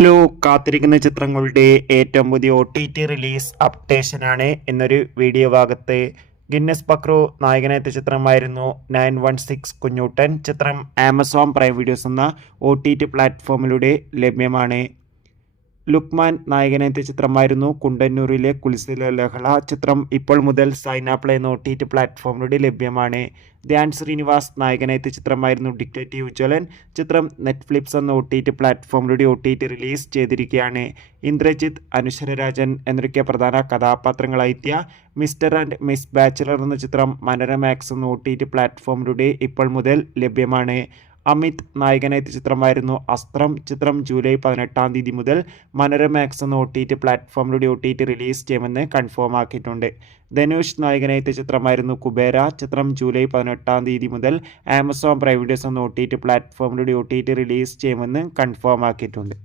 Hello, കാത്തിരിക്കുന്ന ചിത്രങ്ങളുടെ ഏറ്റവും പുതിയ OTT റിലീസ് അപ്ഡേഷനാണ് എന്നൊരു വീഡിയോ ഭാഗത്ത്. ഗിന്നസ് പക്രു നായകനെത്തിയ ചിത്രമായിരുന്നു 916 കുഞ്ഞൂട്ടൻ. ചിത്രം ആമസോൺ പ്രൈം വീഡിയോസ് എന്ന OTT പ്ലാറ്റ്ഫോമിലൂടെ ലഭ്യമാണ്. ലുക്മാൻ നായകനെത്തിയ ചിത്രമായിരുന്നു കുണ്ടന്നൂരിലെ കുൽസിലെ ലഹള. ചിത്രം ഇപ്പോൾ മുതൽ സൈന പ്ലേ എന്ന OTT പ്ലാറ്റ്ഫോമിലൂടെ ലഭ്യമാണ്. ധ്യാൻ ശ്രീനിവാസ് നായകനെത്തിയ ചിത്രമായിരുന്നു ഡിറ്റക്റ്റീവ് ജ്വലൻ. ചിത്രം നെറ്റ്ഫ്ലിക്സ് എന്ന OTT പ്ലാറ്റ്ഫോമിലൂടെ OTT റിലീസ് ചെയ്തിരിക്കുകയാണ്. ഇന്ദ്രജിത്ത്, അനശ്വര രാജൻ എന്നൊക്കെ പ്രധാന കഥാപാത്രങ്ങളായെത്തിയ മിസ്റ്റർ ആൻഡ് മിസ് ബാച്ചിലർ എന്ന ചിത്രം മനോരമാക്സ് എന്ന OTT പ്ലാറ്റ്ഫോമിലൂടെ ഇപ്പോൾ മുതൽ ലഭ്യമാണ്. അമിത് നായകനെത്തിയ ചിത്രമായിരുന്നു അസ്ത്രം. ചിത്രം ജൂലൈ 18 മുതൽ മനോരമാക്സ് എന്ന OTT പ്ലാറ്റ്ഫോമിലൂടെ OTT റിലീസ് ചെയ്യുമെന്ന് കൺഫേം ആക്കിയിട്ടുണ്ട്. ധനുഷ് നായകനെത്തിയ ചിത്രമായിരുന്നു കുബേര. ചിത്രം ജൂലൈ 18 മുതൽ ആമസോൺ പ്രൈം വീഡിയോസ് എന്ന OTT പ്ലാറ്റ്ഫോമിലൂടെ OTT റിലീസ് ചെയ്യുമെന്ന് കൺഫേം ആക്കിയിട്ടുണ്ട്.